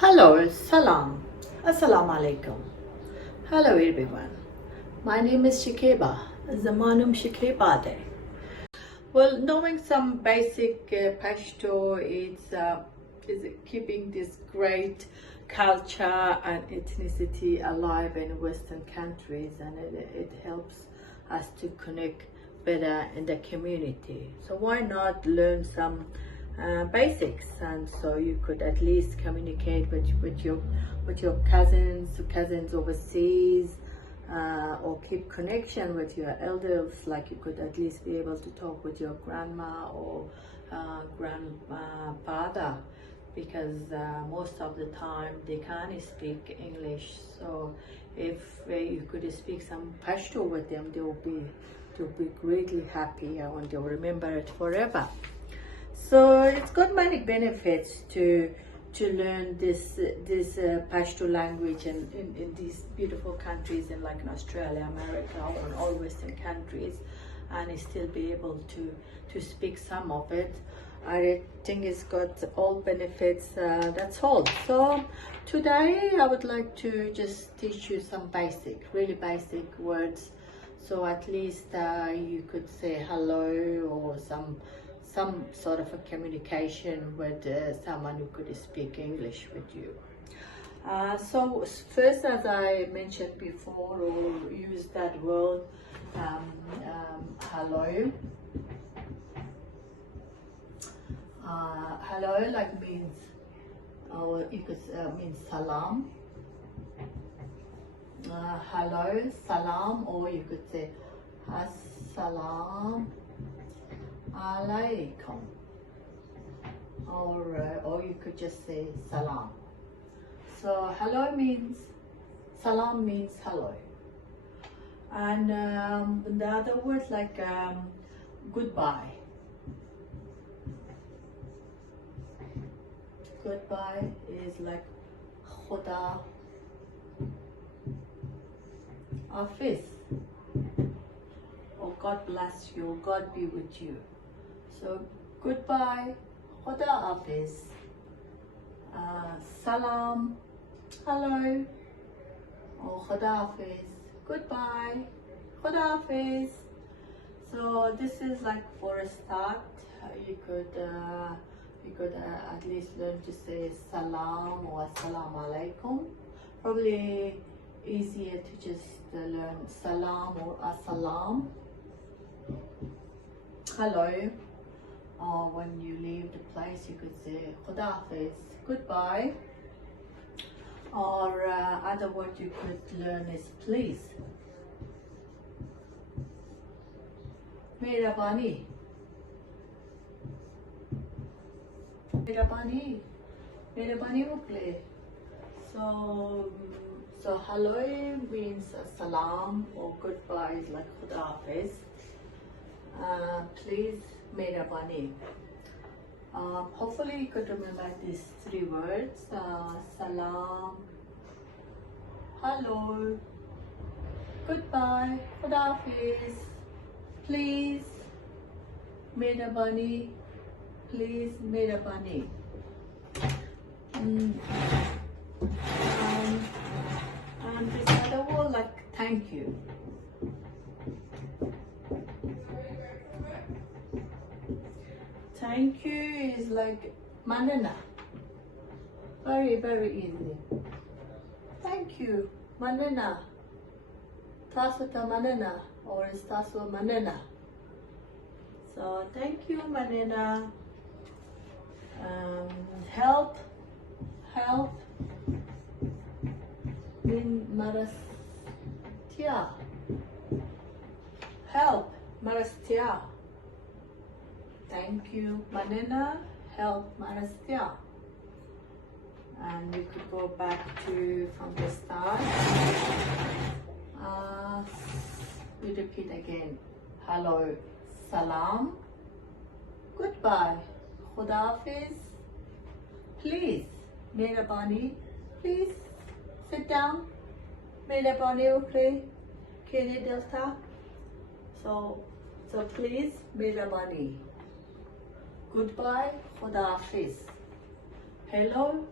Hello, salam, assalamu alaikum. Hello everyone. My name is Shekiba. Zamanum Shekiba day. Well, knowing some basic Pashto is keeping this great culture and ethnicity alive in Western countries, and it helps us to connect better in the community. So why not learn some basics, and so you could at least communicate with your cousins overseas, or keep connection with your elders. Like you could at least be able to talk with your grandma or grandfather, because most of the time they can't speak English. So if you could speak some Pashto with them, they'll be greatly happy and they'll remember it forever. So it's got many benefits to learn this Pashto language in these beautiful countries, in Australia, America, or in all Western countries, and still be able to speak some of it. I think it's got all benefits. That's all. So today I would like to just teach you some really basic words, so at least you could say hello, or some sort of a communication with someone who could speak English with you. So first, as I mentioned before, we'll use that word hello. Hello means, or you could mean salam. Hello, salam, or you could say assalam alaikum, or you could just say salam. So hello means, salam means hello, and the other word goodbye. Goodbye is like Khuda Hafiz, or God bless you, God be with you. So goodbye, Khuda Hafiz, salam, hello, or Khuda Hafiz, goodbye, Khuda Hafiz. So this is like for a start. You could at least learn to say salam or assalamu alaikum. Probably easier to just learn salam or assalam, hello. Or when you leave the place, you could say Khuda Hafiz, goodbye. Or other word you could learn is please. Mehrabani. Mehrabani. Mehrabani ukle. So hello means salam, or goodbye is like Khuda Hafiz. Please, mehrabani. Hopefully you could remember these three words: salam, hello, goodbye, Khuda Hafiz, please, mehrabani, please, mehrabani. And this other word like thank you. Thank you is like manana. Very, very easy. Thank you, manana. Tasuta manana, or is tasu manana. So thank you, manana. Help mean marastia. Help, marastia. Thank you, manana, help, marastia. And we could go back from the start. We repeat again. Hello, salam, goodbye, Khuda Hafiz, please, mehrabani, please sit down, mehrabani ukre, kere delta. So please, mehrabani. Goodbye, Khuda Hafiz. Hello,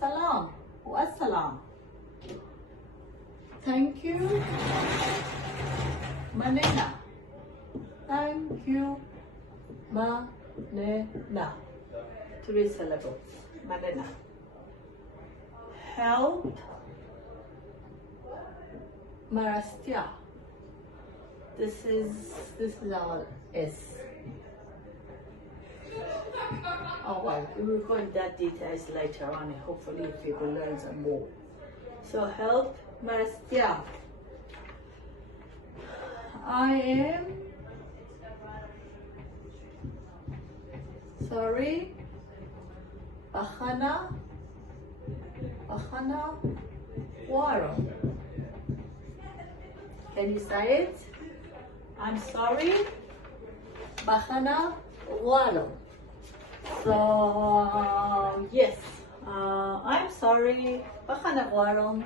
salam. thank you. Manena. Thank you. Manena. 3 syllables. Manena. Help. Marastia. This is our S. Oh well, we will go into that details later on, and hopefully people learn some more. So help, Marastia. I am sorry. Bahana Waro. Can you say it? I'm sorry. Bahana Waro. So yes, I'm sorry. Bahana Waro.